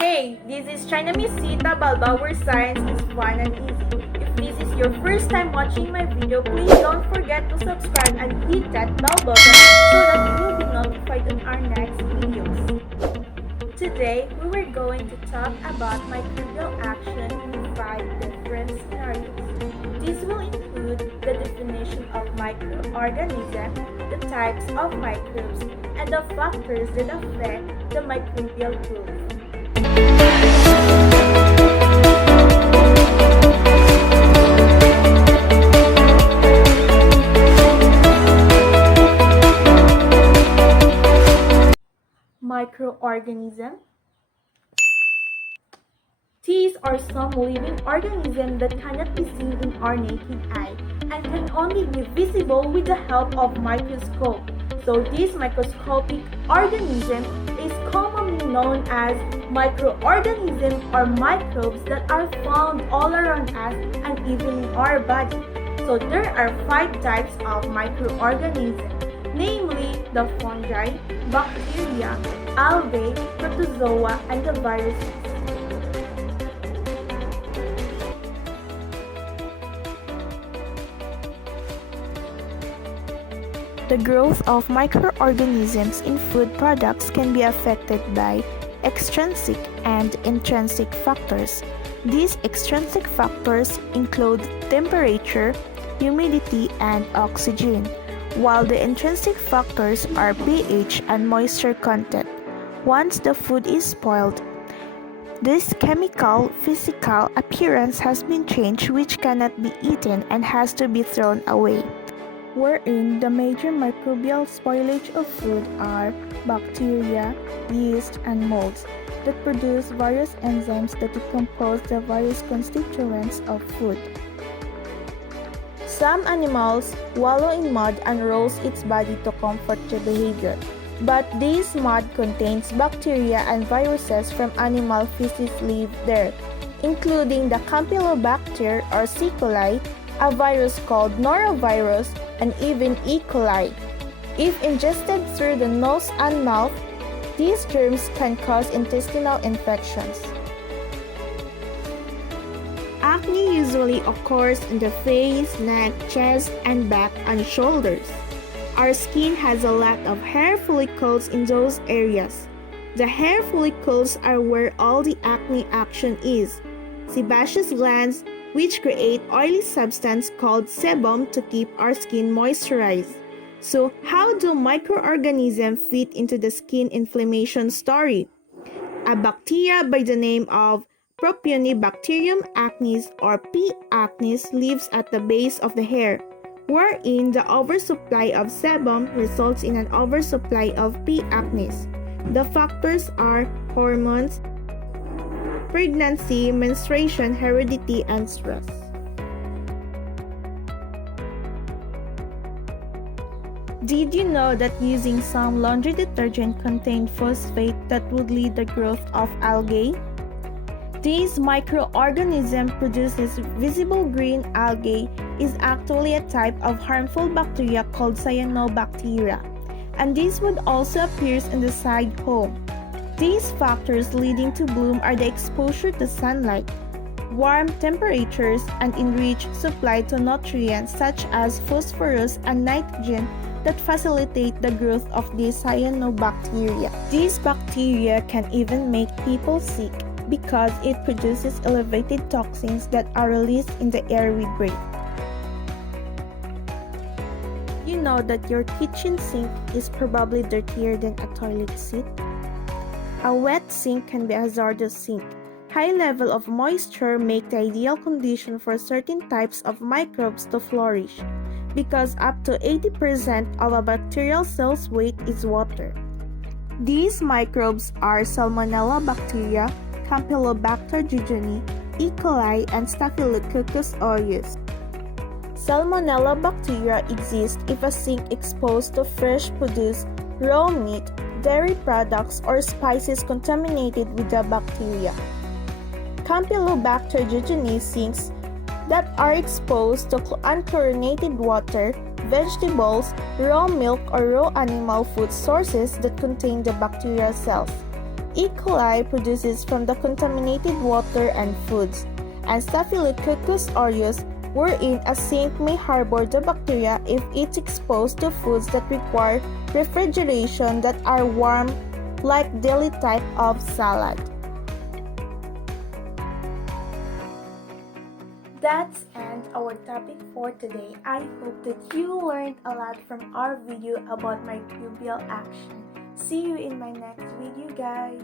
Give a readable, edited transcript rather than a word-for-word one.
Hey, this is China Misita Balbauer Science is Fun and Easy. If this is your first time watching my video, please don't forget to subscribe and hit that bell button so that you will be notified on our next videos. Today, we were going to talk about microbial action in 5 different scenarios. This will include the definition of microorganism, the types of microbes, and the factors that affect the microbial growth. Microorganism. These are some living organisms that cannot be seen in our naked eye and can only be visible with the help of microscope. So this microscopic organism is commonly known as microorganisms or microbes that are found all around us and even in our body. So there are 5 types of microorganisms, namely the fungi, bacteria, algae, protozoa, and the viruses. The growth of microorganisms in food products can be affected by extrinsic and intrinsic factors. These extrinsic factors include temperature, humidity, and oxygen, while the intrinsic factors are pH and moisture content. Once the food is spoiled, this chemical, physical appearance has been changed, which cannot be eaten and has to be thrown away. Wherein the major microbial spoilage of food are bacteria, yeast, and molds that produce various enzymes that decompose the various constituents of food. Some animals wallow in mud and rolls its body to comfort the behavior, but this mud contains bacteria and viruses from animal feces live there, including the Campylobacter or C. coli, a virus called norovirus, and even E. coli. If ingested through the nose and mouth, these germs can cause intestinal infections. Acne usually occurs in the face, neck, chest, and back and shoulders. Our skin has a lot of hair follicles in those areas. The hair follicles are where all the acne action is. Sebaceous glands, which create oily substance called sebum to keep our skin moisturized. So, how do microorganisms fit into the skin inflammation story? A bacteria by the name of Propionibacterium acnes or P. acnes lives at the base of the hair, wherein the oversupply of sebum results in an oversupply of P. acnes. The factors are hormones, pregnancy, menstruation, heredity, and stress. Did you know that using some laundry detergent contained phosphate that would lead the growth of algae? This microorganism produces visible green algae is actually a type of harmful bacteria called cyanobacteria, and this would also appear in the side home. These factors leading to bloom are the exposure to sunlight, warm temperatures, and enriched supply to nutrients such as phosphorus and nitrogen that facilitate the growth of these cyanobacteria. These bacteria can even make people sick because it produces elevated toxins that are released in the air we breathe. You know that your kitchen sink is probably dirtier than a toilet seat? A wet sink can be a hazardous sink. High level of moisture make the ideal condition for certain types of microbes to flourish, because up to 80% of a bacterial cell's weight is water. These microbes are Salmonella bacteria, Campylobacter jejuni, E. coli, and Staphylococcus aureus. Salmonella bacteria exist if a sink exposed to fresh produce, raw meat, dairy products, or spices contaminated with the bacteria. Campylobacter jejuni sinks that are exposed to unchlorinated water, vegetables, raw milk, or raw animal food sources that contain the bacterial cells. E. coli produces from the contaminated water and foods, and Staphylococcus aureus, wherein a sink may harbor the bacteria if it's exposed to foods that require refrigeration that are warm, like deli type of salad. That's end our topic for today. I hope that you learned a lot from our video about microbial action. See you in my next video, guys.